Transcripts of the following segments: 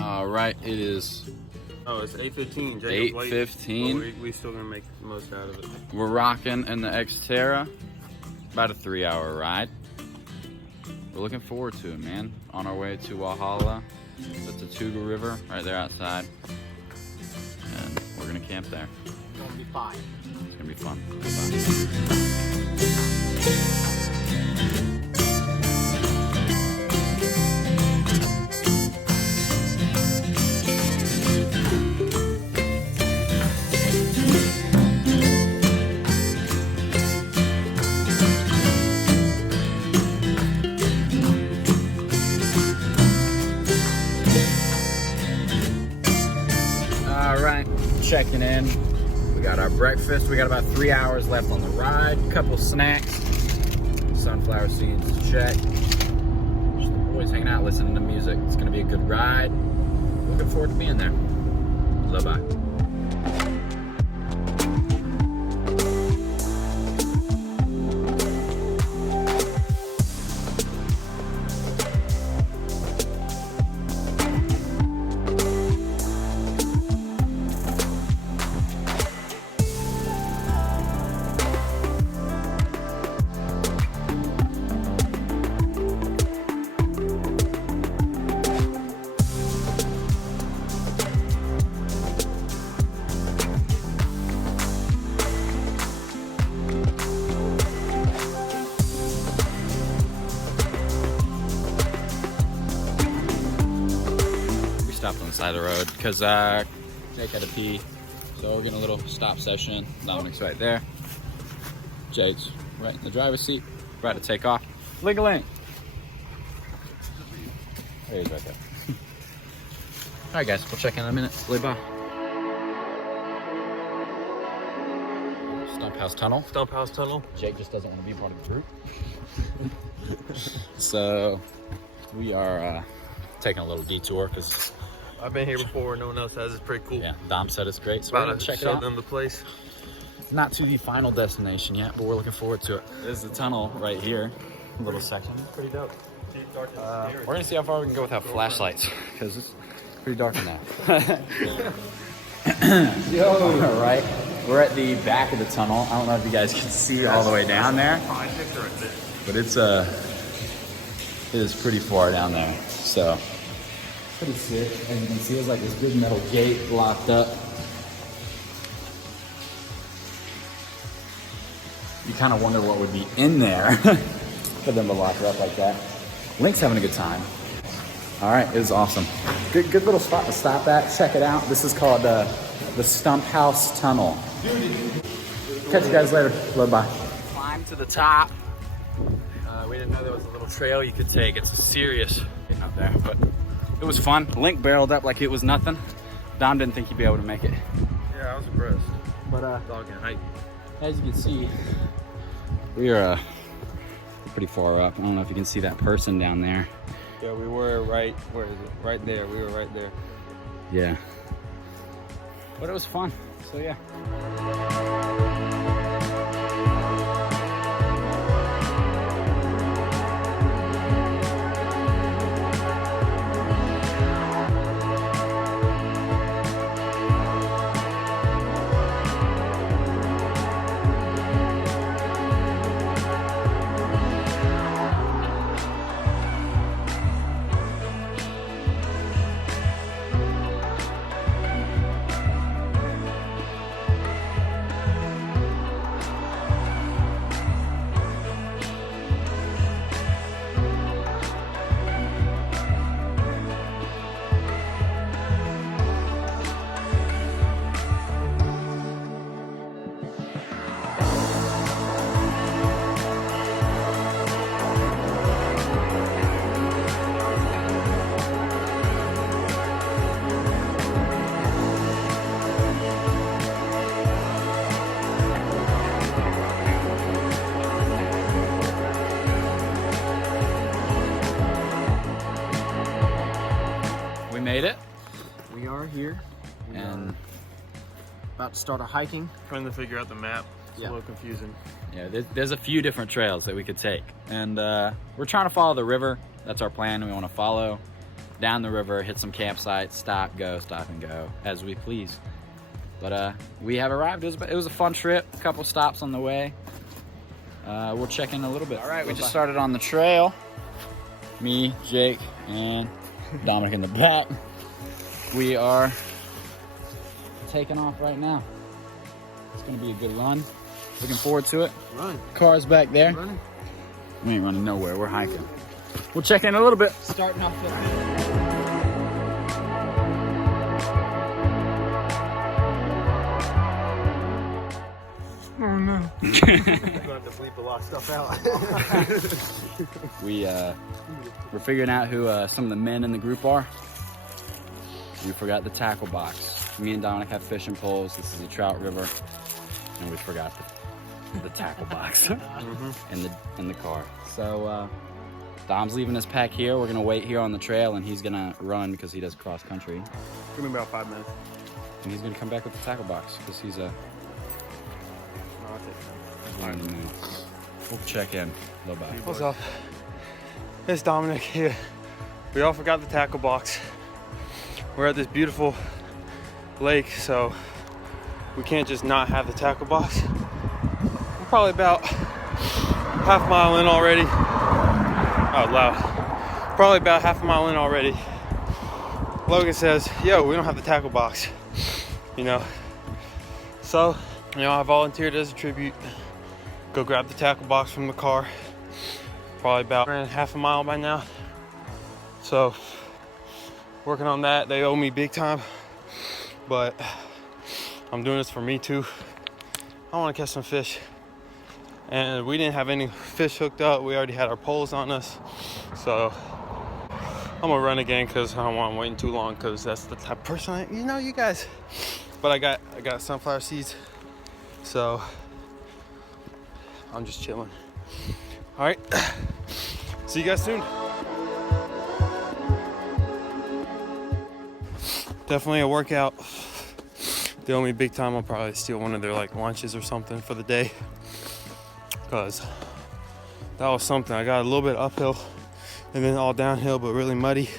All right, it is. Oh, it's 8:15. 8:15. We still gonna make the most out of it. We're rocking in the Xterra. About a 3-hour ride. We're looking forward to it, man. On our way to Walhalla, the Tortuga River, right there outside. And we're gonna camp there. It's gonna be fine. It's gonna be fun. All right, checking in. We got our breakfast. We got about 3 hours left on the ride. Couple snacks. Sunflower seeds, check. Just the boys hanging out, listening to music. It's gonna be a good ride. Looking forward to being there. Bye-bye. Stopped on the side of the road because Jake had to pee, so we're getting a little stop session. Dominic's right there. Jake's right in the driver's seat, about to take off. Ling-a-ling. There he is right there. All right, guys, we'll check in a minute. Bye. Stump House Tunnel. Stump House Tunnel. Jake just doesn't want to be part of the group. So we are taking a little detour because I've been here before. No one else has. It's pretty cool. yeah, Dom said it's great. So we're About gonna to check it show out. them the place. It's not to the final destination yet, but we're looking forward to it. There's the tunnel right here, little section. Pretty dope. We're gonna see how far we can go without flashlights because it's pretty dark in there. Yo! All right, we're at the back of the tunnel. I don't know if you guys can see all the way down there, but it is pretty far down there. So pretty sick. And you can see there's like this big metal gate locked up. You kind of wonder what would be in there for them to lock it up like that. Link's having a good time. All right, it was awesome. Good little spot to stop at. Check it out. This is called the Stump House Tunnel. Catch you guys later. Bye-bye. Climb to the top. We didn't know there was a little trail you could take. It's serious out there, but it was fun. Link barreled up like it was nothing. Dom didn't think he'd be able to make it. Yeah, I was impressed. But Dogging height. as you can see, we are pretty far up. I don't know if you can see that person down there. Yeah, we were right. Where is it? Right there. We were right there. Yeah. But it was fun. So yeah. We made it. We are here And about to start our hiking. Trying to figure out the map. It's Yeah. a little confusing. Yeah, there's a few different trails that we could take, and we're trying to follow the river. That's our plan. We want to follow down the river, hit some campsites, stop and go as we please. But we have arrived. It was a fun trip. A couple stops on the way. We'll check in a little bit. All right, we just started on the trail. Me, Jake, and Dominic in the back. We are taking off right now. It's gonna be a good run. Looking forward to it. Run. Car's back there. Running. We ain't running nowhere. We're hiking. We'll check in a little bit. Starting off the. Oh no. You're gonna have to bleep a lot of stuff out. We're figuring out who some of the men in the group are. We forgot the tackle box. Me and Dominic have fishing poles. This is a trout river, and we forgot the tackle box in the car. So Dom's leaving his pack here. We're gonna wait here on the trail, and he's gonna run because he does cross country. Give me about 5 minutes. And he's gonna come back with the tackle box because he's a. We'll check in a little bit. What's up? It's Dominic here. We all forgot the tackle box. We're at this beautiful lake, so we can't just not have the tackle box. We're probably about half mile in already. Oh, loud. Probably about half a mile in already. Logan says, yo, we don't have the tackle box, you know. So, you know, I volunteered as a tribute. Go grab the tackle box from the car. Probably about half a mile by now. So, working on that. They owe me big time, but I'm doing this for me too. I want to catch some fish, and we didn't have any fish hooked up. We already had our poles on us, so I'm gonna run again because I don't want them waiting too long, because that's the type of person you know, you guys. But I got sunflower seeds, so I'm just chilling. All right, see you guys soon. Definitely a workout. They owe me big time. I'll probably steal one of their like lunches or something for the day, because that was something. I got a little bit uphill and then all downhill, but really muddy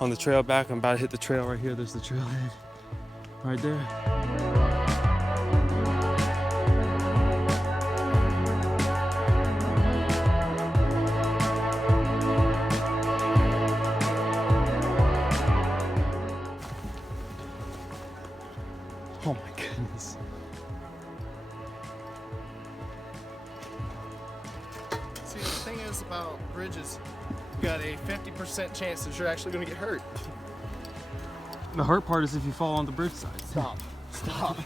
on the trail back. I'm about to hit the trail right here. There's the trailhead right there. Oh my goodness. See, the thing is about bridges, you got a 50% chance that you're actually going to get hurt. The hurt part is if you fall on the bridge side. Stop. Stop.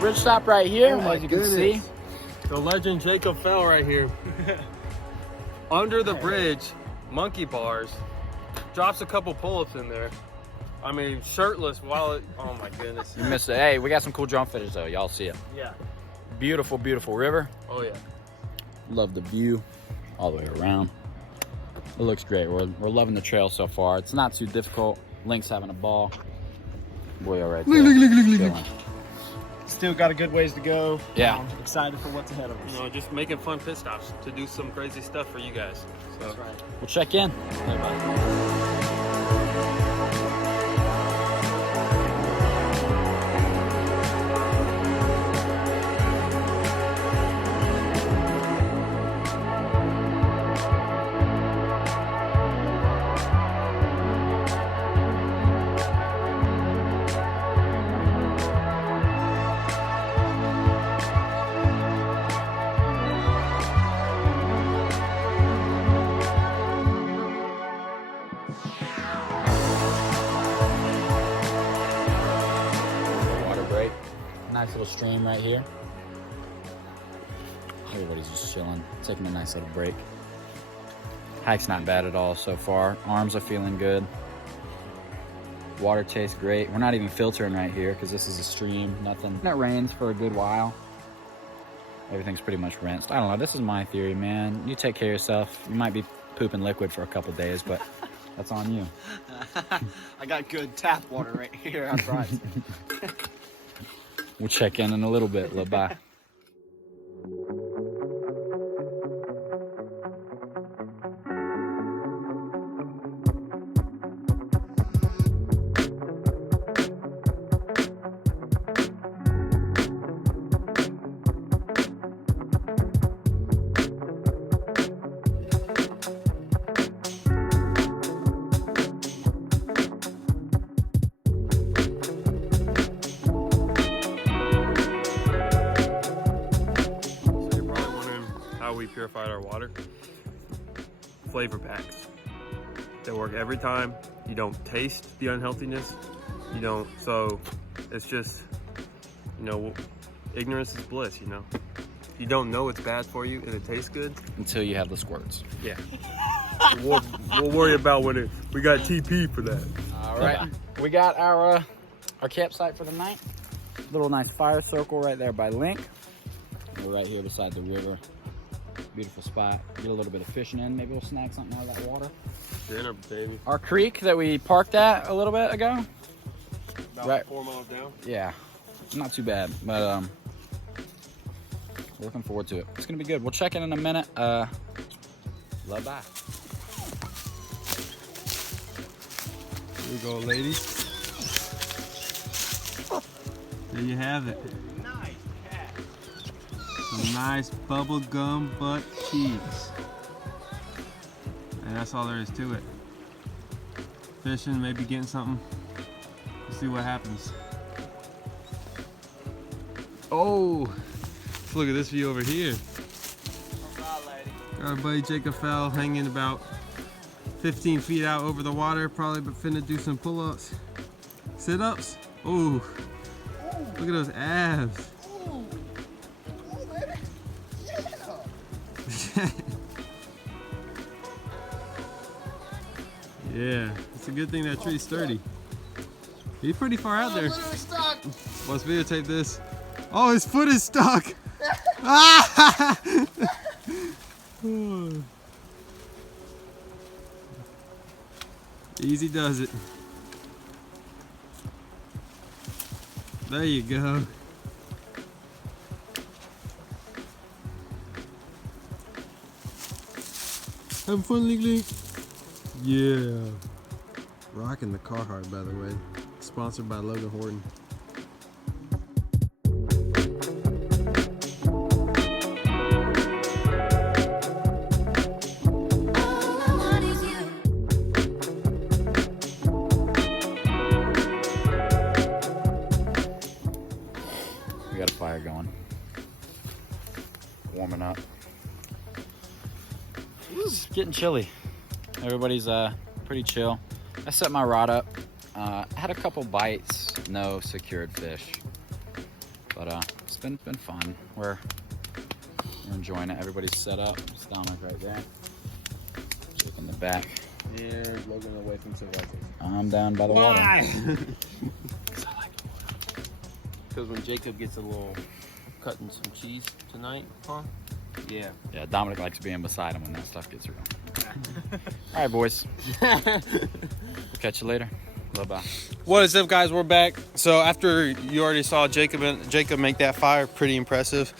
Bridge stop right here, Oh my as you can goodness. see. The legend Jacob fell right here. Under the bridge, monkey bars. Drops a couple pull-ups in there. I mean, shirtless while it, oh my goodness. You missed it. Hey, we got some cool drone footage though. Y'all see it. Yeah. Beautiful, beautiful river. Oh yeah. Love the view all the way around. It looks great. We're loving the trail so far. It's not too difficult. Link's having a ball. Boy, all right there. Chilling. Still got a good ways to go. Yeah. I'm excited for what's ahead of us. You know, just making fun pit stops to do some crazy stuff for you guys. So. That's right. We'll check in. Water break. Nice little stream right here. Everybody's just chilling, taking a nice little break. Hike's not bad at all so far. Arms are feeling good. Water tastes great. We're not even filtering right here because this is a stream. Nothing. It rains for a good while. Everything's pretty much rinsed. I don't know. This is my theory, man. You take care of yourself. You might be pooping liquid for a couple days, but that's on you. I got good tap water right here. I brought it. We'll check in a little bit. Bye. We purified our water. Flavor packs. They work every time. You don't taste the unhealthiness. You don't, so it's just, you know, ignorance is bliss, you know. You don't know it's bad for you and it tastes good. Until you have the squirts. Yeah. we'll worry about when we got TP for that. All right. We got our campsite for the night. Little nice fire circle right there by Link. We're right here beside the river. Beautiful spot. Get a little bit of fishing in. Maybe we'll snag something out of that water. Dinner, baby. Our creek that we parked at a little bit ago. About 4 miles down. Yeah, not too bad, but looking forward to it. It's gonna be good. We'll check in a minute. Love, bye. Here we go, ladies. There you have it. Some nice bubble gum butt cheeks. And that's all there is to it. Fishing, maybe getting something. Let's see what happens. Oh, let's look at this view over here. Got our buddy Jacob fell hanging about 15 feet out over the water, probably but finna do some pull-ups. Sit-ups. Oh, look at those abs. Yeah, it's a good thing that tree's sturdy. He's pretty far out there. Let's videotape this. Oh, his foot is stuck. Easy does it. There you go. Have fun, Link Link. Yeah. Rocking the Carhartt, by the way. Sponsored by Logan Horton. We got a fire going. Warming up. It's getting chilly. Everybody's pretty chill. I set my rod up. Had a couple bites, no secured fish, but it's been fun. We're enjoying it. Everybody's set up. It's Dominic right there. Look in the back. Here's Logan away from civilization. I'm down by the water. Because when Jacob gets a little cutting some cheese tonight, huh? Yeah. Yeah, Dominic likes being beside him when that stuff gets real. All right, boys. We'll catch you later. Bye-bye. What is up, guys? We're back. So after you already saw Jacob make that fire, pretty impressive.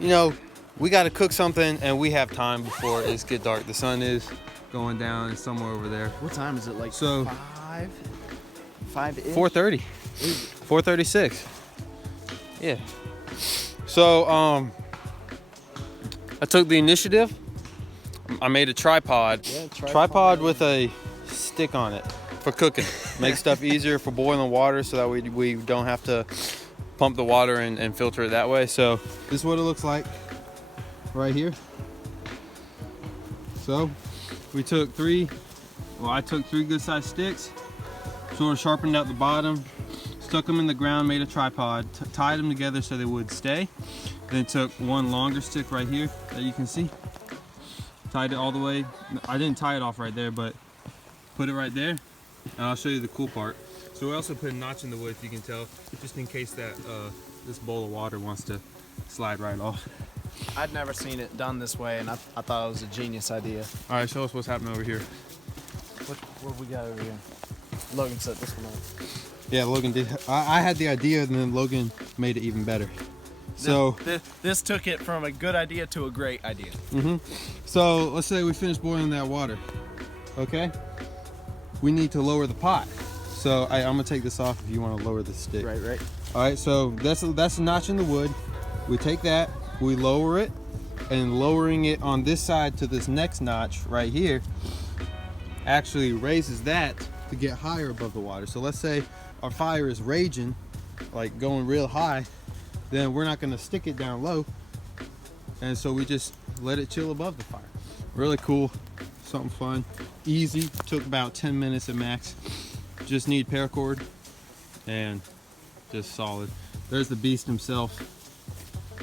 You know, we got to cook something, and we have time before it's get dark. The sun is going down. It's somewhere over there. What time is it? Like so 5-ish? 4:30. 4:36. Yeah. So I took the initiative. I made a tripod. Yeah, tripod with a stick on it for cooking. Make stuff easier for boiling water so that we don't have to pump the water and filter it that way. So this is what it looks like right here. So we took I took three good sized sticks, sort of sharpened out the bottom, stuck them in the ground, made a tripod, tied them together so they would stay. Then took one longer stick right here that you can see, tied it all the way. I didn't tie it off right there, but put it right there, and I'll show you the cool part. So we also put a notch in the wood, if you can tell, just in case that this bowl of water wants to slide right off. I'd never seen it done this way, and I thought it was a genius idea. All right, show us what's happening over here. What we got over here? Logan set this one up. Yeah, Logan did. I had the idea, and then Logan made it even better. So this took it from a good idea to a great idea. So let's say we finish boiling that water. Okay, we need to lower the pot. So I'm gonna take this off if you want to lower the stick. Right. All right, so that's a notch in the wood. We take that, we lower it, and lowering it on this side to this next notch right here actually raises that to get higher above the water. So let's say our fire is raging, like going real high, then we're not gonna stick it down low, and so we just let it chill above the fire. Really cool, something fun, easy, took about 10 minutes at max. Just need paracord and just solid. There's the beast himself,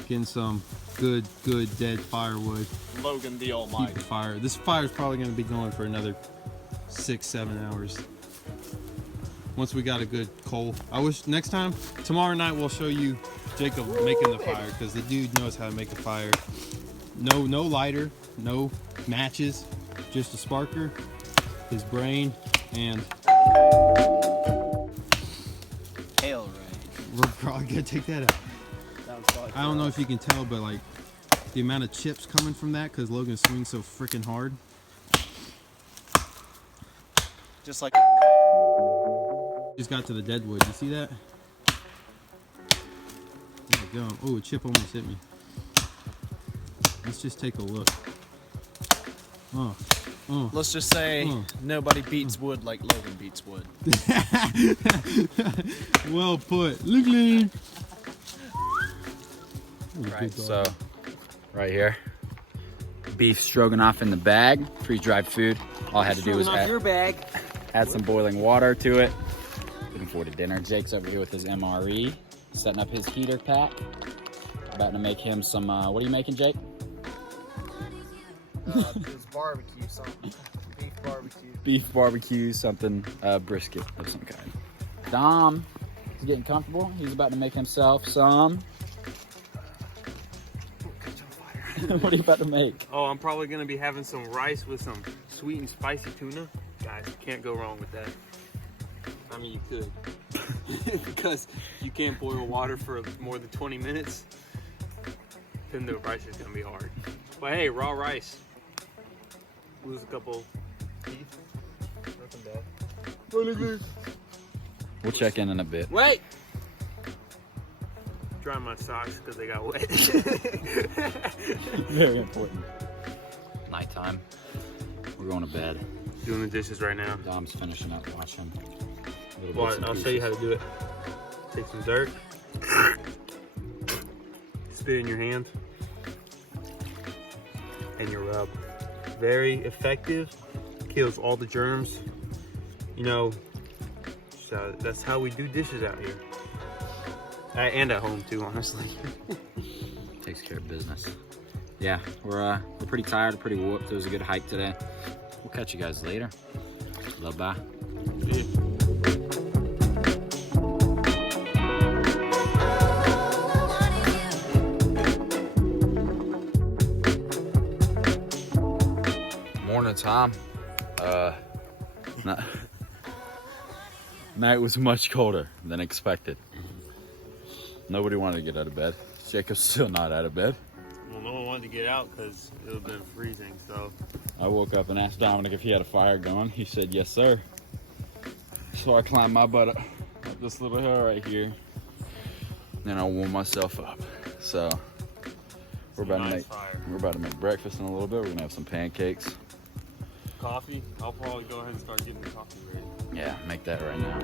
getting some good dead firewood. Logan the Keep Almighty. the fire. This fire is probably going to be going for another 6-7 hours once we got a good coal. I wish next time, tomorrow night, we'll show you Jacob making the fire, because the dude knows how to make a fire. No lighter, no matches, just a sparker, his brain, and Hail rain. we're probably gonna take that out. That was probably I don't know if you can tell, but like the amount of chips coming from that, because Logan swings so freaking hard. Just like Just got to the dead wood. You see that? There we go. Oh, a chip almost hit me. Let's just take a look. let's just say nobody beats wood like Logan beats wood. Well put. Look. Right, so right here, beef stroganoff in the bag, freeze-dried food. All I had to do was add some boiling water to it. Looking forward to dinner. Jake's over here with his MRE, setting up his heater pack. About to make him some, what are you making, Jake? This barbecue, something. Beef barbecue. Beef barbecue, something, brisket of some kind. Dom is getting comfortable. He's about to make himself some. What are you about to make? Oh, I'm probably gonna be having some rice with some sweet and spicy tuna. Guys, you can't go wrong with that. I mean, you could. Because you can't boil water for more than 20 minutes. Then the rice is gonna be hard. But hey, raw rice. Lose a couple teeth. Nothing bad. We'll check in a bit. Wait! Dry my socks because they got wet. Very important. Nighttime. We're going to bed. Doing the dishes right now. Dom's finishing up watching. Well, I'll show you how to do it. Take some dirt. Spit in your hand. And you rub. Very effective. Kills all the germs. You know, so that's how we do dishes out here. And at home too, honestly. Takes care of business. Yeah, we're pretty tired, pretty whooped. It was a good hike today. We'll catch you guys later. Love, bye. Yeah. Morning time. Night was much colder than expected. Nobody wanted to get out of bed. Jacob's still not out of bed. Well, no one wanted to get out because it would have been freezing, so. I woke up and asked Dominic if he had a fire going. He said, yes, sir. So I climbed my butt up this little hill right here. Then I warmed myself up. So we're about to make breakfast in a little bit. We're gonna have some pancakes. Coffee? I'll probably go ahead and start getting the coffee ready. Yeah, make that right now.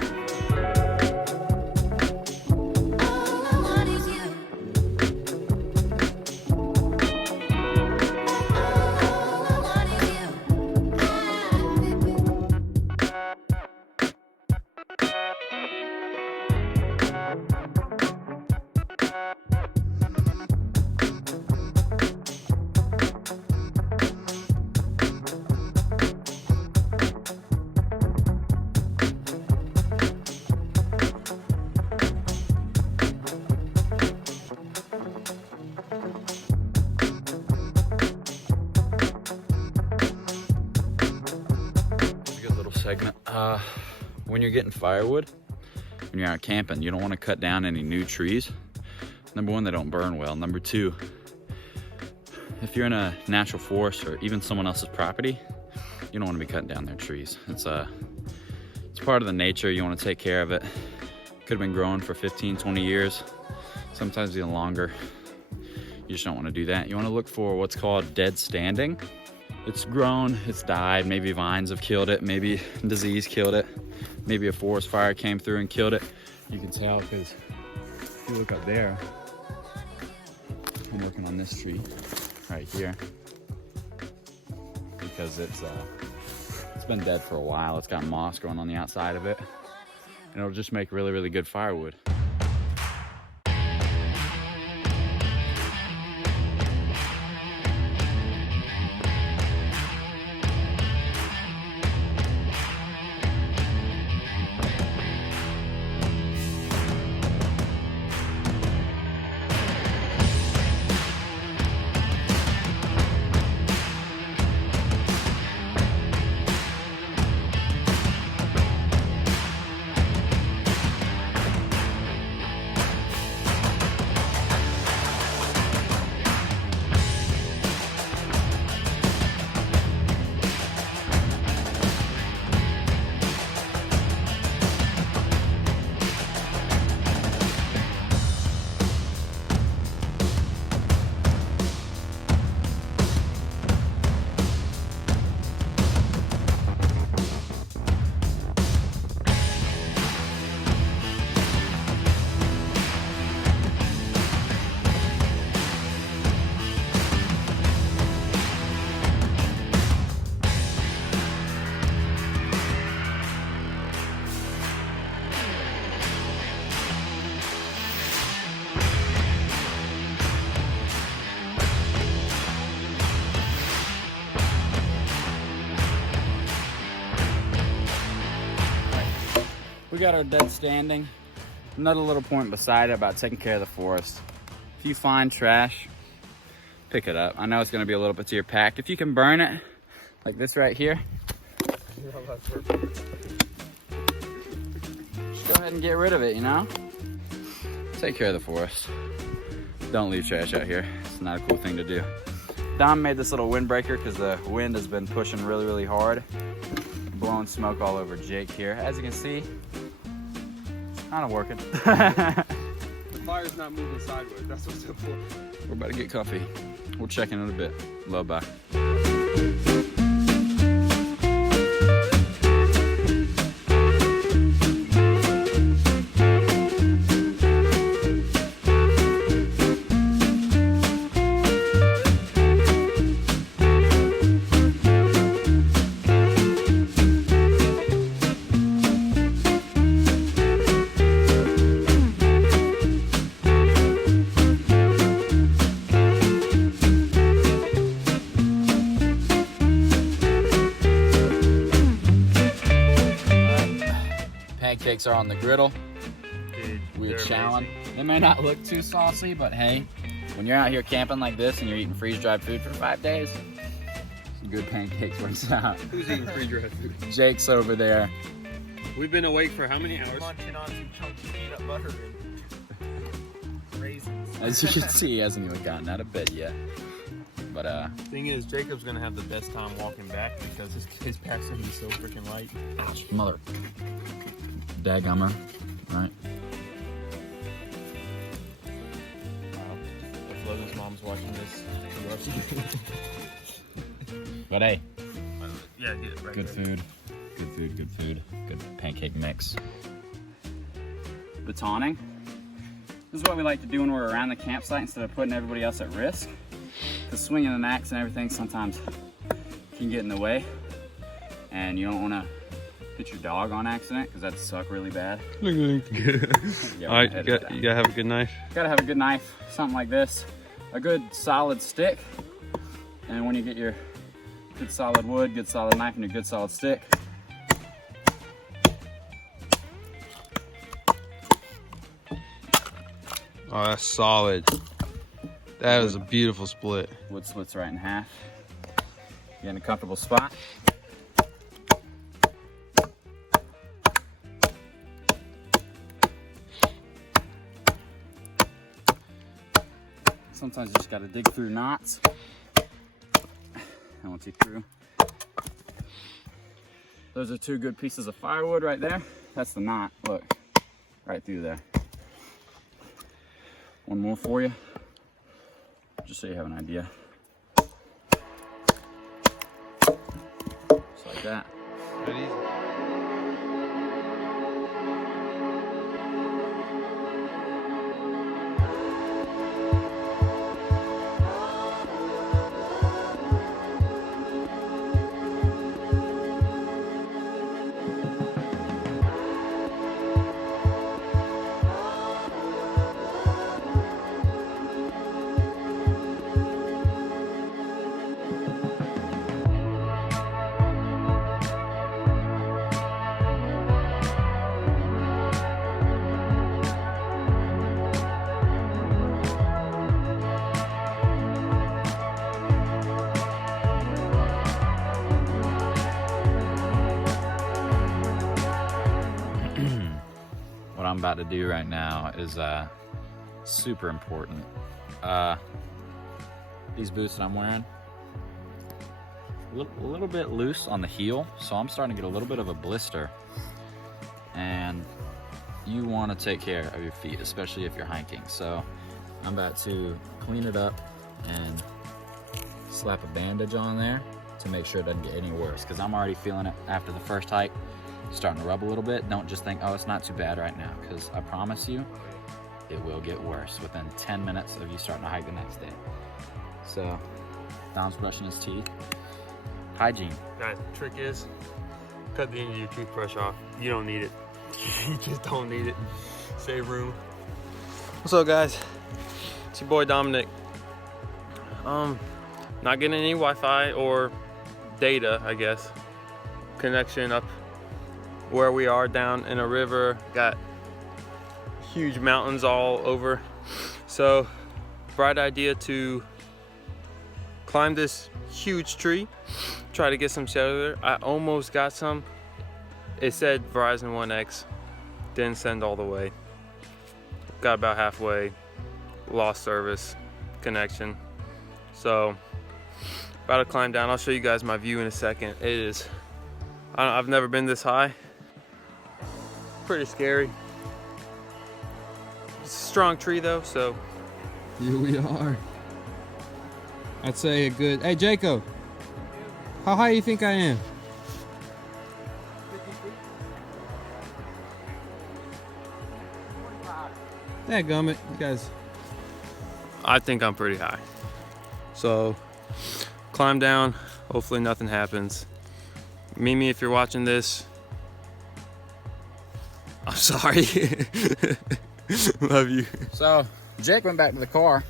when you're getting firewood, when you're out camping, you don't want to cut down any new trees. Number one, they don't burn well. Number two, if you're in a natural forest or even someone else's property, you don't want to be cutting down their trees. It's part of the nature. You want to take care of it. Could have been growing for 15, 20 years, sometimes even longer. You just don't want to do that. You want to look for what's called dead standing. It's grown, it's died, maybe vines have killed it, maybe disease killed it, maybe a forest fire came through and killed it. You can tell because if you look up there, I'm looking on this tree right here, because it's been dead for a while. It's got moss growing on the outside of it, and it'll just make really, really good firewood. We got our dead standing. Another little point beside it about taking care of the forest. If you find trash, pick it up. I know it's gonna be a little bit to your pack. If you can burn it, like this right here, just go ahead and get rid of it, you know? Take care of the forest. Don't leave trash out here. It's not a cool thing to do. Dom made this little windbreaker because the wind has been pushing really, really hard, blowing smoke all over Jake here. As you can see, kind of working. The fire's not moving sideways. That's what's important. We're about to get comfy. We'll check in a bit. Love, bye. Pancakes are on the griddle. Dude, We're chowing. They may not look too saucy, but hey, when you're out here camping like this and you're eating freeze-dried food for 5 days, some good pancakes works out. Who's eating freeze-dried food? Jake's over there. We've been awake for how many hours? Munching on some chunky peanut butter and raisins. As you can see, he hasn't even gotten out of bed yet. But Thing is, Jacob's gonna have the best time walking back because his back's gonna be so freaking light. ouch, mother. Dadgummer. All right. If Logan's mom's watching this, she loves you. But hey, Yeah, get it right. good food. Good food, good food. Good pancake mix. Batoning. This is what we like to do when we're around the campsite instead of putting everybody else at risk. Because swinging an axe and everything sometimes can get in the way. And you don't want to hit your dog on accident because that'd suck really bad. All right, you gotta have a good knife. Gotta have a good knife, something like this. A good solid stick. And when you get your good solid wood, good solid knife, and your good solid stick, Oh, that's solid. That is a beautiful split. wood splits right in half. Get in a comfortable spot. Sometimes you just gotta dig through knots. And once you're through, those are 2 good pieces of firewood right there. That's the knot, look, right through there. One more for you, just so you have an idea. Just like that. That easy. What I'm about to do right now is super important. These boots that I'm wearing, a little bit loose on the heel, so I'm starting to get a little bit of a blister. And you want to take care of your feet, especially if you're hiking. So I'm about to clean it up and slap a bandage on there to make sure it doesn't get any worse, because I'm already feeling it after the first hike. Starting to rub a little bit. Don't just think, oh, it's not too bad right now, because I promise you it will get worse within 10 minutes of you starting to hike the next day. So Dom's brushing his teeth. Hygiene. Guys, the trick is cut the end of your toothbrush off. You don't need it. You just don't need it. Save room. What's up, guys? It's your boy Dominic. Not getting any Wi-Fi or data, I guess, connection up where we are down in a river. Got huge mountains all over. So bright idea to climb this huge tree, try to get some shelter. I almost got some. It said Verizon 1X, didn't send all the way. Got about halfway, lost service connection. So about to climb down. I'll show you guys my view in a second. It is, I've never been this high. Pretty scary. It's a strong tree though, so. Here we are. I'd say a good, hey Jacob, how high do you think I am? 50 feet. Dadgummit, you guys. I think I'm pretty high. So climb down, hopefully nothing happens. Mimi, if you're watching this, I'm sorry. Love you. So Jake went back to the car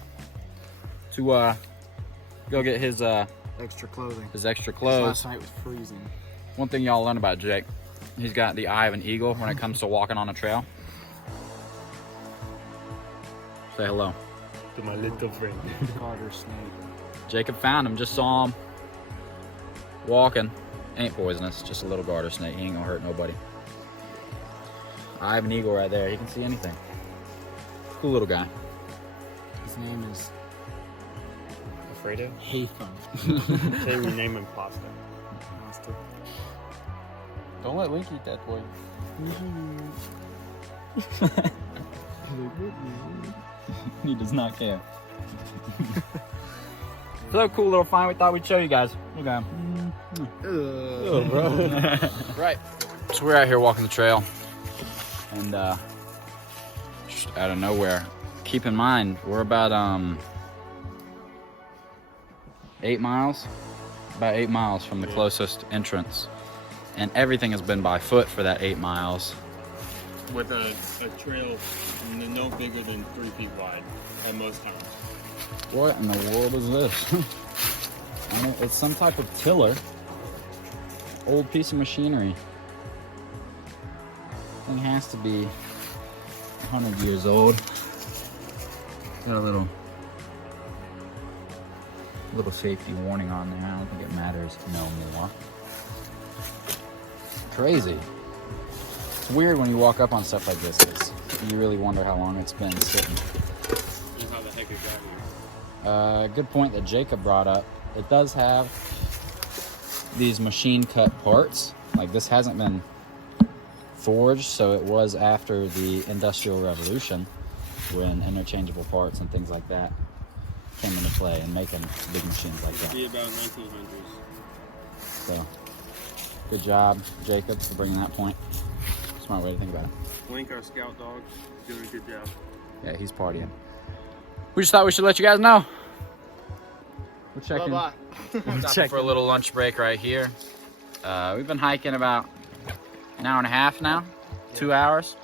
to go get his Extra clothing. extra clothes. Last night was freezing. One thing y'all learn about Jake, he's got the eye of an eagle when it comes to walking on a trail. Say hello. To my little friend. Garter snake. Jacob found him, just saw him walking. Ain't poisonous, just a little garter snake. He ain't gonna hurt nobody. Eye of an eagle right there. He can see anything. Cool little guy. His name is Fredo? Haytham. Say we name him Pasta. Don't let Link eat that boy. He does not care. So cool little find. We thought we'd show you guys. Look at him. Oh, bro. Right. So we're out here walking the trail, and just out of nowhere. Keep in mind, we're about 8 miles. About 8 miles from the closest entrance, and everything has been by foot for that 8 miles. With a trail no bigger than 3 feet wide at most times. What in the world is this? I mean, it's some type of tiller. Old piece of machinery. Thing has to be 100 years old. Got a little safety warning on there. I don't think it matters no more. Crazy. It's weird when you walk up on stuff like this. You really wonder how long it's been sitting. And how the heck it got here. Good point that Jacob brought up. It does have these machine cut parts. Like this hasn't been forged, so it was after the Industrial Revolution when interchangeable parts and things like that came into play and making big machines like that. Be about 1900s. So, good job, Jacob, for bringing that point. Smart way to think about it. Link, our scout dog, is doing a good job. Yeah, he's partying. We just thought we should let you guys know. We're checking. Bye-bye. Checking for a little lunch break right here. We've been hiking about an hour and a half now, 2 hours.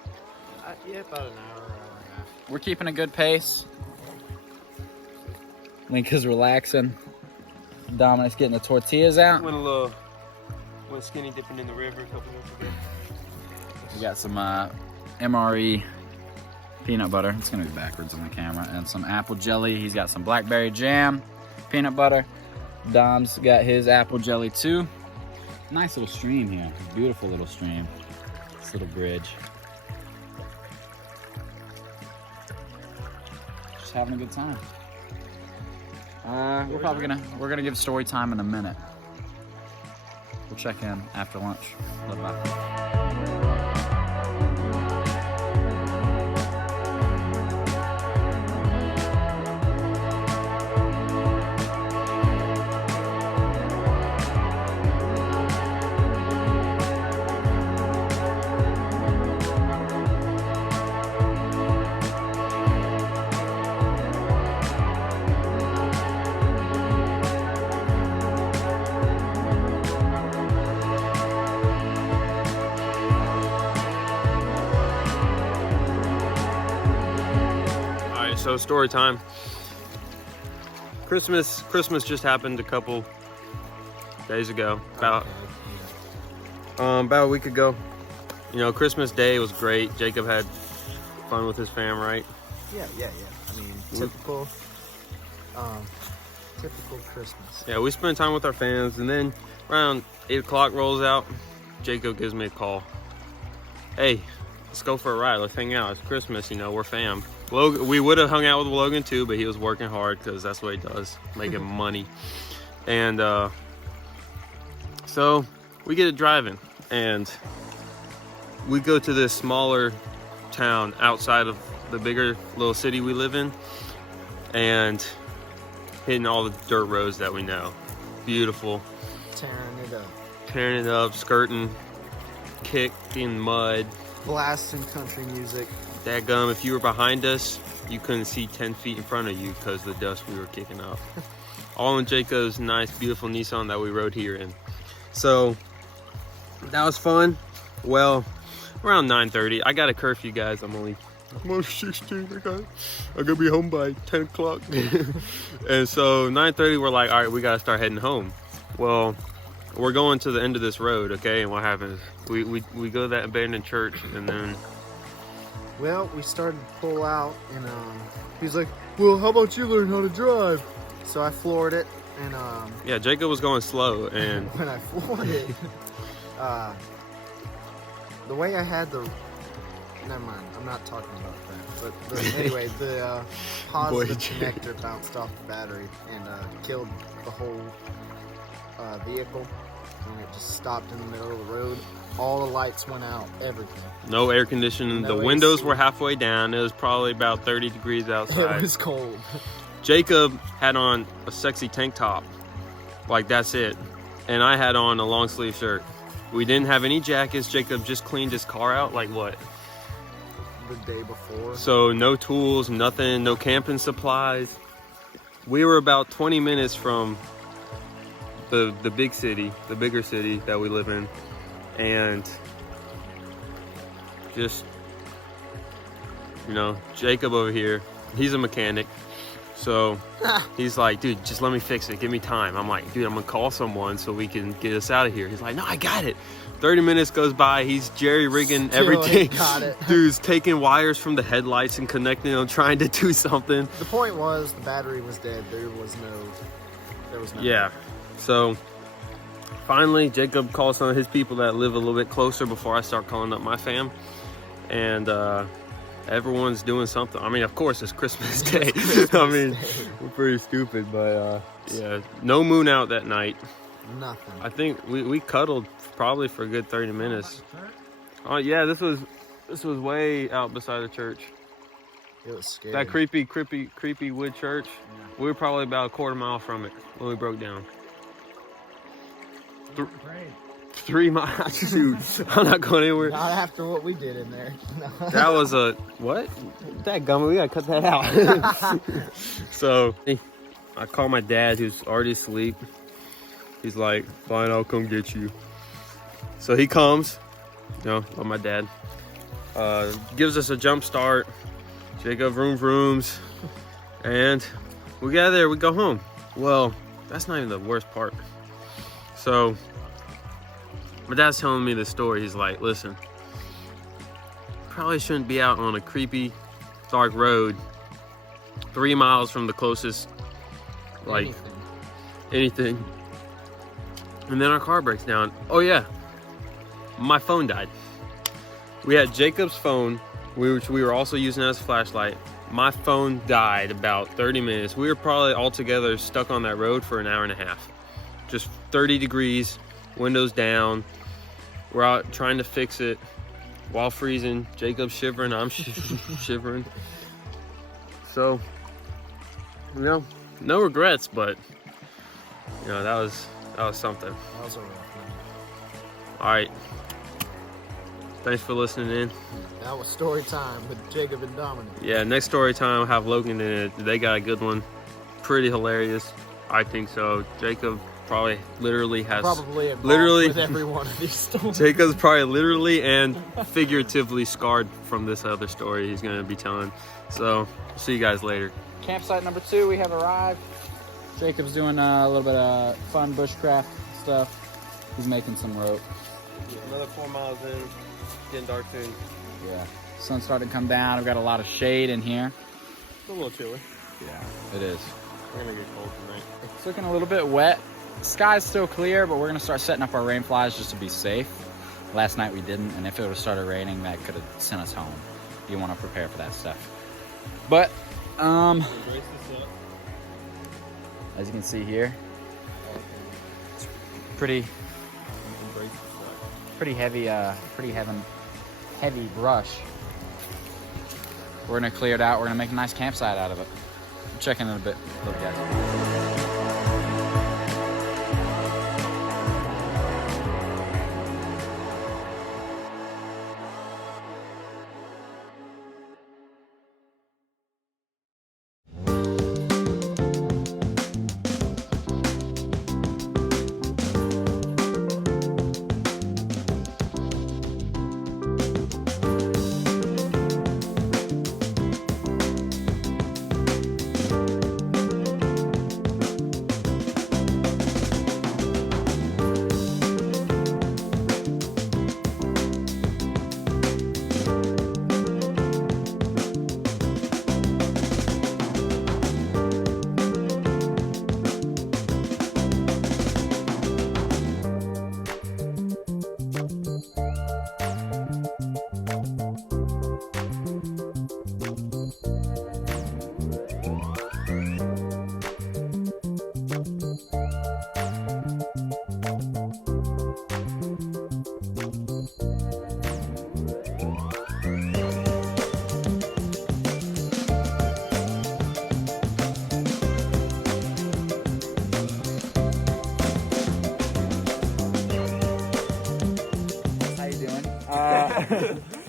Yeah, about an hour and a half. We're keeping a good pace. Link is relaxing. Dominic's getting the tortillas out. Went skinny dipping in the river a couple minutes ago. We got some MRE peanut butter. It's gonna be backwards on the camera. And some apple jelly. He's got some blackberry jam, peanut butter. Dom's got his apple jelly too. Nice little stream here. Beautiful little stream. This little bridge. Just having a good time. We're gonna give story time in a minute. We'll check in after lunch. Bye-bye. So story time. Christmas just happened a couple days ago, about a week ago. You know, Christmas Day was great. Jacob had fun with his fam, right? Yeah. I mean, typical Christmas. Yeah, we spent time with our fans, and then around 8 o'clock rolls out. Jacob gives me a call. Hey, let's go for a ride. Let's hang out. It's Christmas, you know, we're fam. Logan, we would have hung out with Logan too, but he was working hard because that's what he does, making money. And so we get it driving, and we go to this smaller town outside of the bigger little city we live in, and hitting all the dirt roads that we know. Beautiful. Tearing it up, skirting, kicking mud. Blasting country music. Dadgum, if you were behind us, you couldn't see 10 feet in front of you because of the dust we were kicking up. All in Jacob's nice, beautiful Nissan that we rode here in. So, that was fun. Well, around 9:30, I got a curfew, guys. I'm only 16, I gotta be home by 10 o'clock. And so, 9:30, we're like, all right, we gotta start heading home. Well, we're going to the end of this road, okay? And what happens? We go to that abandoned church, and then... Well, we started to pull out, and he's like, well, how about you learn how to drive? So I floored it, and yeah, Jacob was going slow, and when I floored it, the way I had the... Never mind, I'm not talking about that. But anyway, the positive connector bounced off the battery and killed the whole vehicle, and it just stopped in the middle of the road. All the lights went out, everything. No air conditioning. No the windows AC. were halfway down. It was probably about 30 degrees outside. It was cold. Jacob had on a sexy tank top. Like, that's it. And I had on a long sleeve shirt. We didn't have any jackets. Jacob just cleaned his car out. Like what? The day before. So no tools, nothing, no camping supplies. We were about 20 minutes from the big city, the bigger city that we live in. And just, you know, Jacob over here, he's a mechanic. So he's like, dude, just let me fix it. Give me time. I'm like, dude, I'm gonna call someone so we can get us out of here. He's like, no, I got it. 30 minutes goes by. He's jerry rigging everything. Got it. Dude's taking wires from the headlights and connecting them, trying to do something. The point was the battery was dead. There was no. Yeah. So finally, Jacob calls some of his people that live a little bit closer before I start calling up my fam. And everyone's doing something. I mean, of course, it's Christmas Day. I mean, we're pretty stupid, but yeah, no moon out that night. Nothing. I think we cuddled probably for a good 30 minutes. Oh yeah, this was way out beside the church. It was scary. That creepy wood church. Yeah. We were probably about a quarter mile from it when we broke down. 3 miles. Shoot, I'm not going anywhere. Not after what we did in there. No. That was a what? That gummy, we gotta cut that out. So I call my dad, who's already asleep. He's like, "Fine, I'll come get you." So he comes. Love my dad. Gives us a jump start. Jacob vrooms, and we got there. We go home. Well, that's not even the worst part. So my dad's telling me the story. He's like, listen, probably shouldn't be out on a creepy, dark road 3 miles from the closest, like, anything. And then our car breaks down. Oh yeah, my phone died. We had Jacob's phone, which we were also using as a flashlight. My phone died about 30 minutes. We were probably all together stuck on that road for an hour and a half. Just 30 degrees, windows down. We're out trying to fix it while freezing. Jacob's shivering, I'm shivering. So, no regrets, but that was something. That was a rough one. All right. Thanks for listening in. That was story time with Jacob and Dominic. Yeah, next story time will have Logan in it. They got a good one. Pretty hilarious. I think so. Jacob probably literally has... with every one of these stories. Jacob's probably literally and figuratively scarred from this other story he's going to be telling. So, see you guys later. Campsite number 2, we have arrived. Jacob's doing a little bit of fun bushcraft stuff. He's making some rope. Another 4 miles in. Getting dark soon. Yeah. Sun's starting to come down. We've got a lot of shade in here. It's a little chilly. Yeah, it is. We're gonna get cold tonight. It's looking a little bit wet. Sky's still clear, but we're gonna start setting up our rain flies just to be safe. Last night we didn't, and if it would have started raining, that could have sent us home. You want to prepare for that stuff. But as you can see here, it's pretty heavy brush. We're gonna clear it out. We're gonna make a nice campsite out of it. Check in a bit, little guys.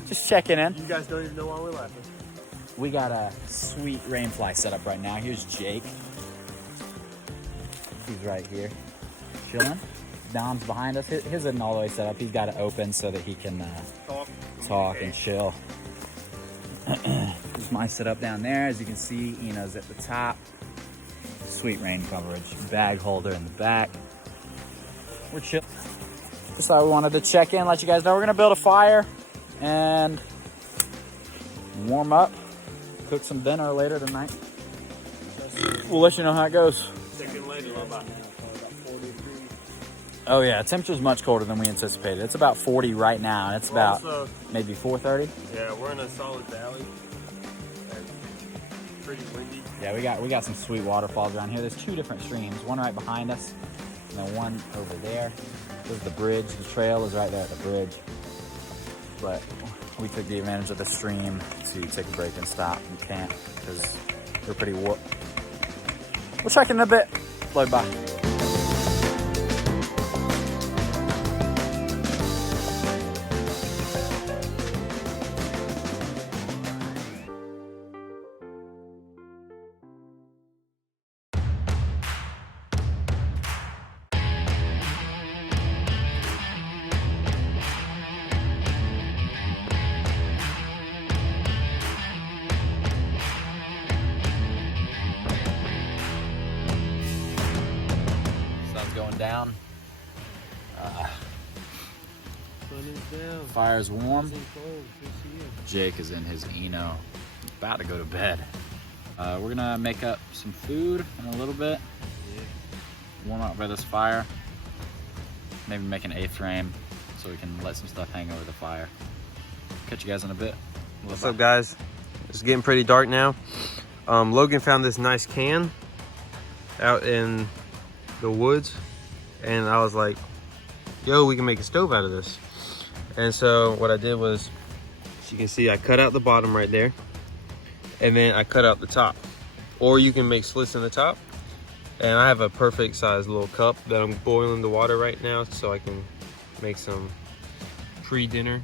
Just checking in. You guys don't even know why we're laughing. We got a sweet rain fly set up right now. Here's Jake. He's right here, chilling. Dom's behind us. His isn't all the way set up. He's got it open so that he can talk and chill. There's my setup down there. As you can see, Eno's at the top. Sweet rain coverage. Bag holder in the back. We're chill. Just thought we wanted to check in, let you guys know we're gonna build a fire and warm up, cook some dinner later tonight. We'll let you know how it goes. Check in later, bye-bye. Oh yeah, temperature's much colder than we anticipated. It's about 40 right now, and it's about Also, maybe 4:30. yeah, we're in a solid valley. And pretty windy. Yeah, we got some sweet waterfalls around here. There's 2 different streams, one right behind us, and then one over there. There's the bridge. The trail is right there at the bridge. But we took the advantage of the stream to take a break and stop and camp because we're pretty warped. We'll check in a bit. Float by. Sun's going down. Fire's warm. Jake is in his Eno, about to go to bed. We're gonna make up some food in a little bit. Warm up by this fire. Maybe make an A-frame so we can let some stuff hang over the fire. Catch you guys in a bit. What's up, guys? It's getting pretty dark now. Logan found this nice can out in the woods, and I was like, yo, we can make a stove out of this. And so what I did was, as you can see, I cut out the bottom right there, and then I cut out the top. Or you can make slits in the top. And I have a perfect size little cup that I'm boiling the water right now so I can make some pre-dinner,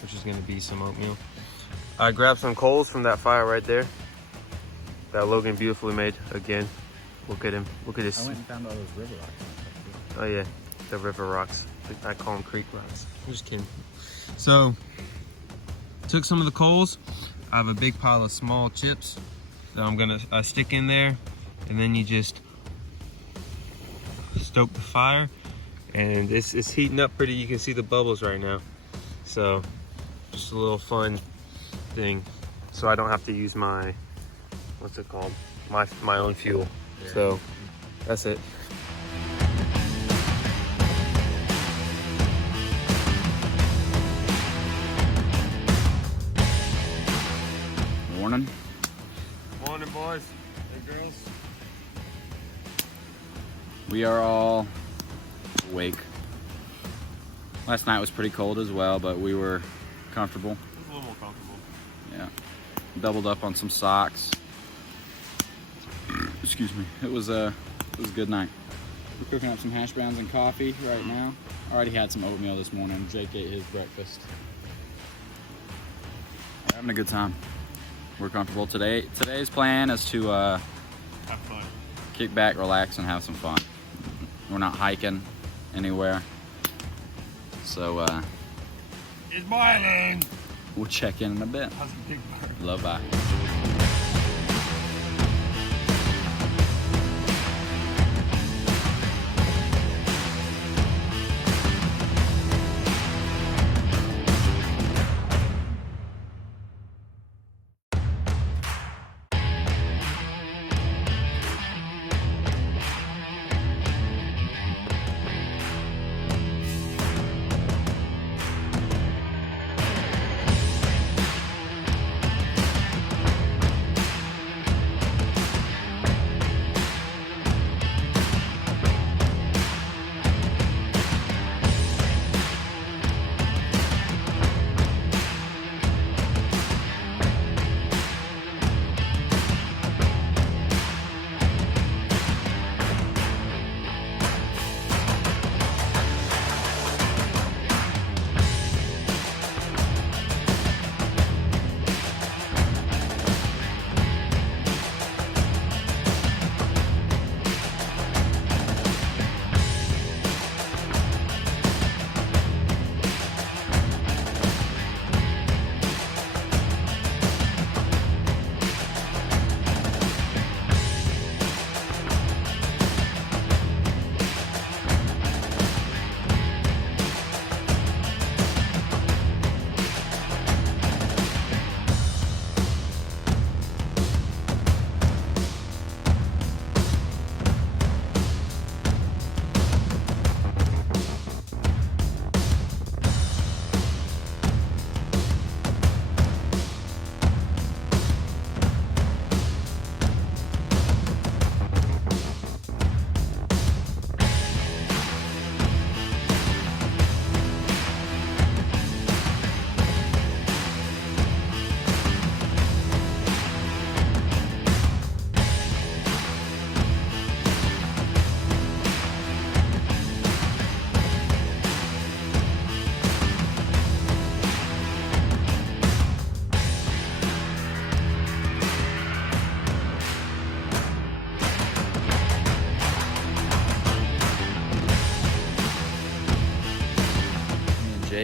which is gonna be some oatmeal. I grabbed some coals from that fire right there that Logan beautifully made. Again, look at him, look at this. I went and found all those river rocks. Oh yeah, the river rocks. I call them creek rocks. I'm just kidding. So, took some of the coals. I have a big pile of small chips that I'm gonna stick in there, and then you just stoke the fire, and it's heating up pretty. You can see the bubbles right now. So, just a little fun thing. So I don't have to use my, what's it called? My own fuel. Yeah. So, that's it. Morning. Morning, boys and girls. We are all awake. Last night was pretty cold as well, but we were comfortable. It was a little more comfortable. Yeah. Doubled up on some socks. Excuse me. It was a good night. We're cooking up some hash browns and coffee right now. Already had some oatmeal this morning. Jake ate his breakfast. We're having a good time. We're comfortable today. Today's plan is to Have fun. kick back, relax, and have some fun. We're not hiking anywhere. So It's boiling. we'll check in a bit. That's a big bird. Love, bye.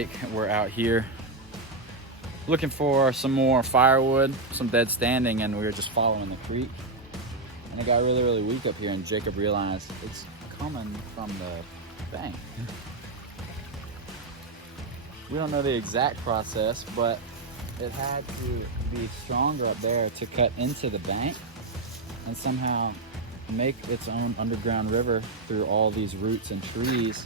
Jake. We're out here looking for some more firewood, some dead standing, and we were just following the creek. And it got really, really weak up here, and Jacob realized it's coming from the bank. We don't know the exact process, but it had to be stronger up there to cut into the bank and somehow make its own underground river through all these roots and trees.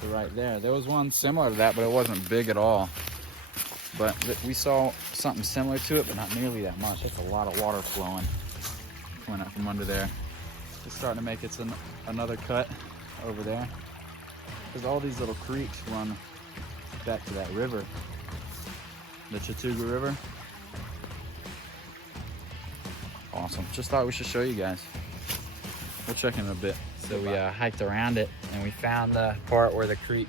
So right there was one similar to that, but it wasn't big at all. But we saw something similar to it, but not nearly that much. That's a lot of water flowing coming up from under there. It's starting to make its another cut over there, because all these little creeks run back to that river, the Chattooga River. Awesome. Just thought we should show you guys. We'll check in a bit. So we hiked around it, and we found the part where the creek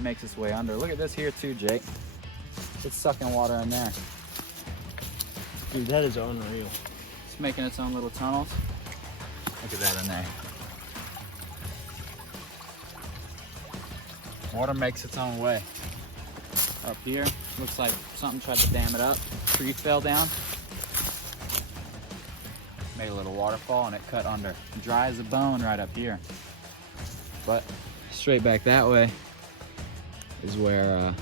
makes its way under. Look at this here too, Jake. It's sucking water in there. Dude, that is unreal. It's making its own little tunnels. Look at that in there. Water makes its own way. Up here, looks like something tried to dam it up. Tree fell down. Made a little waterfall and it cut under. Dry as a bone right up here. But straight back that way is where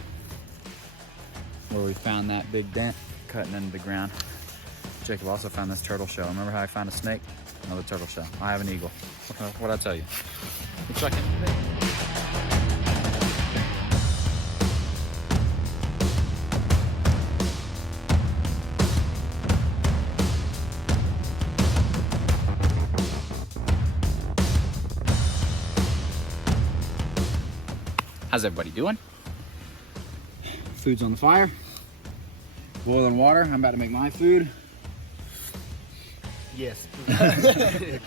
we found that big dent cutting into the ground. Jacob also found this turtle shell. Remember how I found a snake? Another turtle shell. I have an eagle. What'd I tell you? We'll check in. How's everybody doing? Food's on the fire. Boiling water. I'm about to make my food. Yes.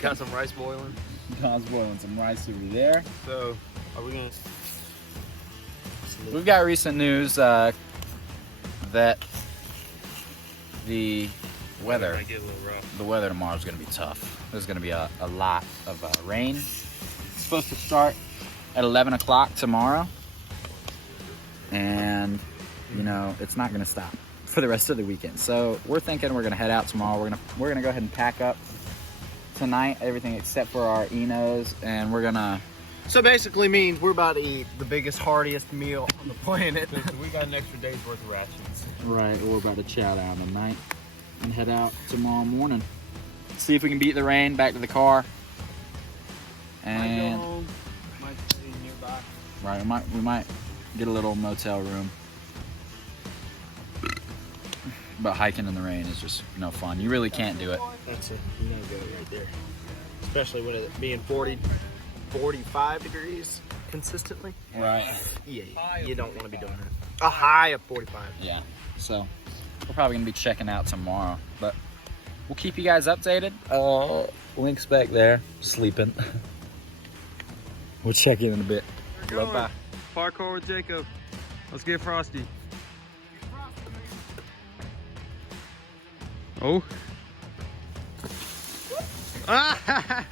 Got some rice boiling. God's boiling some rice over there. So, are we gonna? We've got recent news that the weather, Might get a little rough. the weather tomorrow is going to be tough. There's going to be a lot of rain. It's supposed to start at 11 o'clock tomorrow, and you know it's not going to stop for the rest of the weekend. So we're thinking we're going to head out tomorrow. We're gonna go ahead and pack up tonight, everything except for our Enos, and we're gonna. So basically means we're about to eat the biggest, heartiest meal on the planet. We got an extra day's worth of rations. Right, we're about to chow down tonight and head out tomorrow morning. See if we can beat the rain. Back to the car. And Might go home. Might stay nearby. right, we might get a little motel room. But hiking in the rain is just no fun. You really can't do it. That's a no-go right there. Especially with it being 40, 45 degrees consistently. Right. Yeah, you don't want to be doing that. A high of 45. Yeah. So we're probably gonna be checking out tomorrow, but we'll keep you guys updated. Link's back there sleeping. We'll check in a bit. Love bye. Parkour with Jacob. Let's get frosty. Oh. Ah!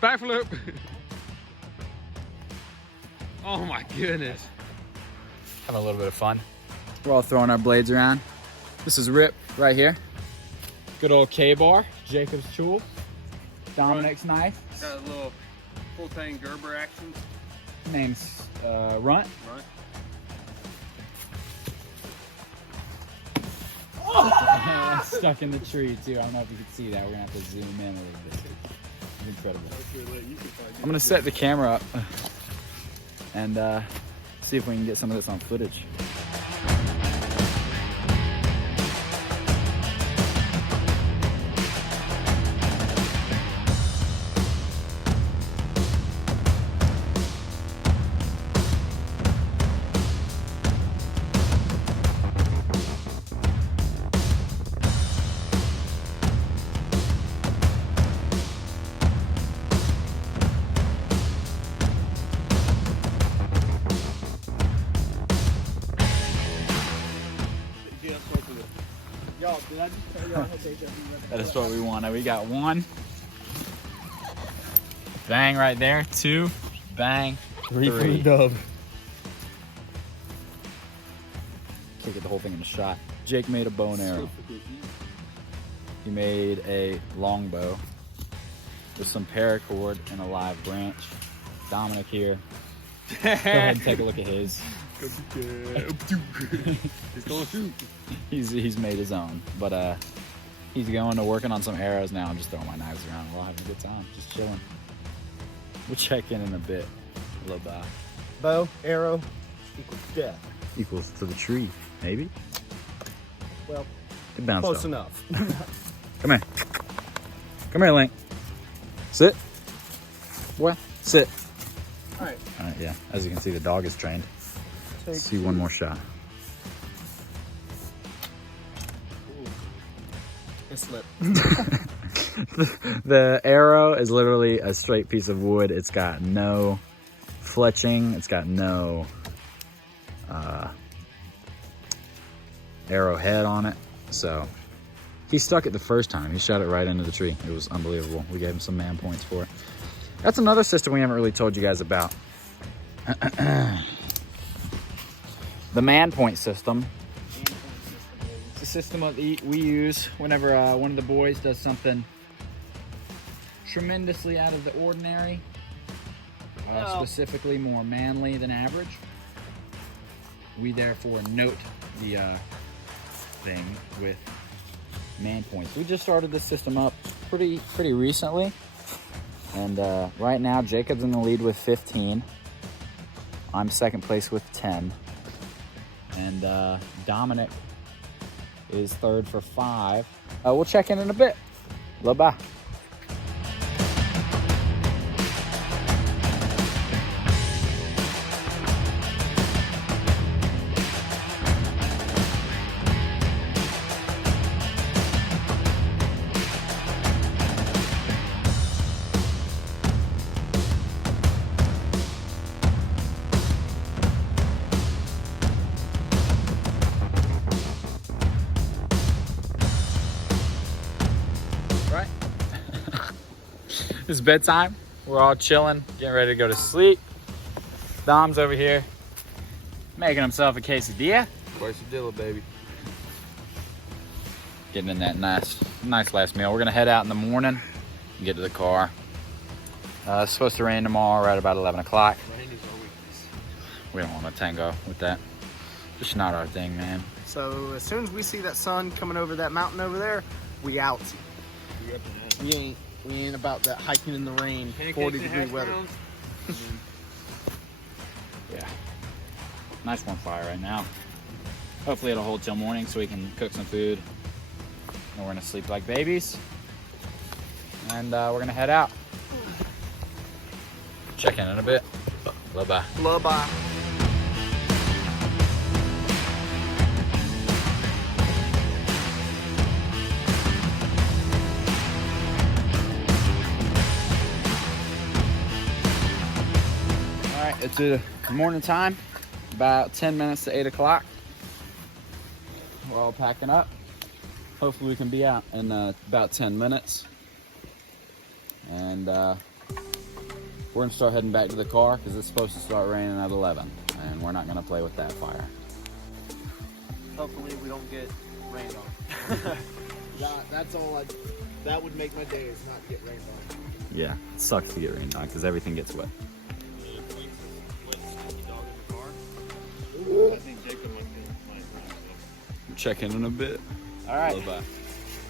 Backflip. Oh my goodness. Having a little bit of fun. We're all throwing our blades around. This is Rip right here. Good old K-bar. Jacob's tool. Dominic's knife. Got a little full tang Gerber action. Name's Runt. Right. Stuck in the tree too. I don't know if you can see that. We're gonna have to zoom in a little bit. It's incredible. I'm gonna set the camera up and see if we can get some of this on footage. That is what we wanted. We got 1. Bang right there. 2. Bang. 3 for the dub. Can't get the whole thing in a shot. Jake made a bow and arrow. He made a longbow with some paracord and a live branch. Dominic here. Go ahead and take a look at his. He's going to shoot. He's made his own, but he's going to working on some arrows now. I'm just throwing my knives around. We're all having a good time, just chilling. We'll check in a bit. A little bit. Bow, arrow, equals death. Equals to the tree, maybe. Well, Good bounce. close though. enough. Come here. Come here, Link. Sit. What? Sit. All right. All right, yeah. As you can see, the dog is trained. Let's see one more shot. It slipped. The arrow is literally a straight piece of wood. It's got no fletching. It's got no arrowhead on it. So he stuck it the first time. He shot it right into the tree. It was unbelievable. We gave him some man points for it. That's another system we haven't really told you guys about. The man point system. It's a system that we use whenever one of the boys does something tremendously out of the ordinary, specifically more manly than average. We therefore note the thing with man points. We just started this system up pretty recently, and right now Jacob's in the lead with 15. I'm second place with 10, and Dominic is third for 5. We'll check in a bit. Bye-bye. Right? It's bedtime. We're all chilling, getting ready to go to sleep. Dom's over here making himself a quesadilla. Quesadilla, baby. Getting in that nice last meal. We're gonna head out in the morning and get to the car. It's supposed to rain tomorrow right about 11 o'clock. Rain is our weakness. We don't want to tango with that. Just not our thing, man. So as soon as we see that sun coming over that mountain over there, we out. We ain't about that hiking in the rain, 40-degree weather. Yeah. Nice warm fire right now. Hopefully it'll hold till morning so we can cook some food. And we're gonna sleep like babies. And we're gonna head out. Check in a bit. Bye-bye. Bye-bye. All right, it's morning time. About 10 minutes to 8 o'clock. We're all packing up. Hopefully we can be out in about 10 minutes. And we're gonna start heading back to the car because it's supposed to start raining at 11. And we're not gonna play with that fire. Hopefully we don't get rained on. That's all that would make my day is not get rained on. Yeah, it sucks to get rained on because everything gets wet. I think Jacob might Check in a bit. All right. Bye-bye.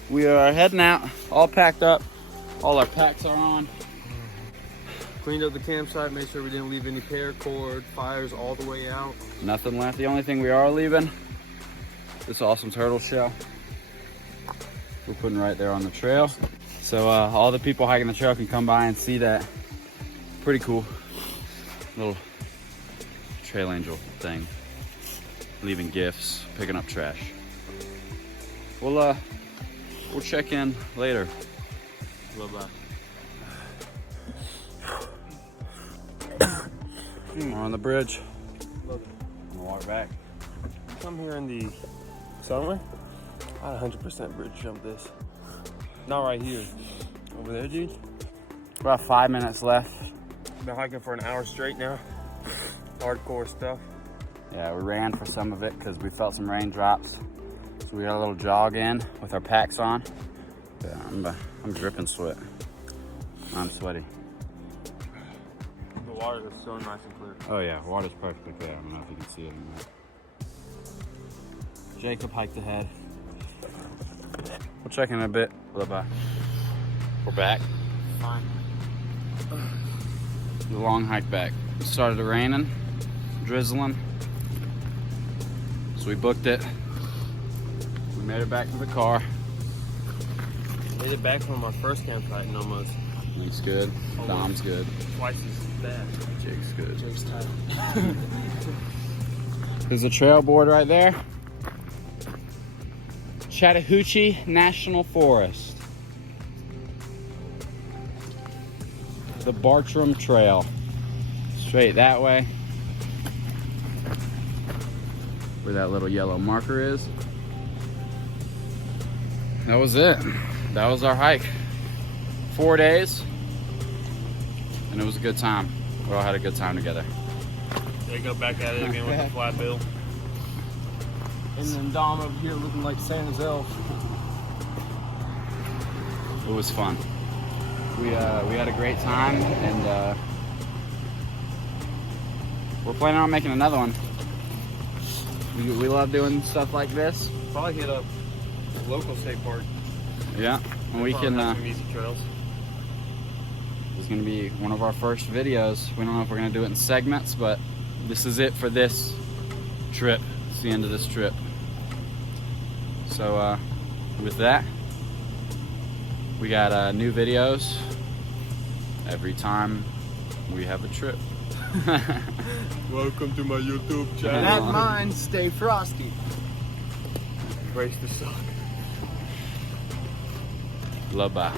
We are heading out, all packed up. All our packs are on. cleaned up the campsite, made sure we didn't leave any paracord, fires all the way out. Nothing left. The only thing we are leaving, this awesome turtle shell. We're putting right there on the trail. So all the people hiking the trail can come by and see that pretty cool little trail angel thing. Leaving gifts, picking up trash. We'll check in later. Bye-bye. We're on the bridge. I'm gonna walk back. Come here in the summer, I'd 100% bridge jump this. Not right here. Over there, dude. About 5 minutes left. Been hiking for an hour straight now. Hardcore stuff. Yeah, we ran for some of it because we felt some raindrops. So we got a little jog in with our packs on. Yeah, I'm dripping sweat. I'm sweaty. The water is so nice and clear. Oh yeah, water's perfectly clear. I don't know if you can see it in there. Jacob hiked ahead. We'll check in a bit. Bye-bye. We're back. Fine. The long hike back. It started raining, drizzling. So we booked it. We made it back to the car. Made it back from our first campsite and almost. Link's good. Dom's good. Twice as bad. Jake's good. Jake's tired. There's a trail board right there. Chattahoochee National Forest. The Bartram Trail. Straight that way. Where that little yellow marker is. That was it. That was our hike. 4 days. And it was a good time. We all had a good time together. They go back at it again with the flat bill. And then Dom over here looking like Santa's elf. It was fun. We had a great time, and we're planning on making another one. We love doing stuff like this. Probably hit up a local state park. Yeah, and we can. Some easy trails. This is gonna be one of our first videos. We don't know if we're gonna do it in segments, but this is it for this trip. It's the end of this trip. So with that, we got new videos every time we have a trip. Welcome to my YouTube And channel. at mine, stay frosty. Brace the suck. Love bye.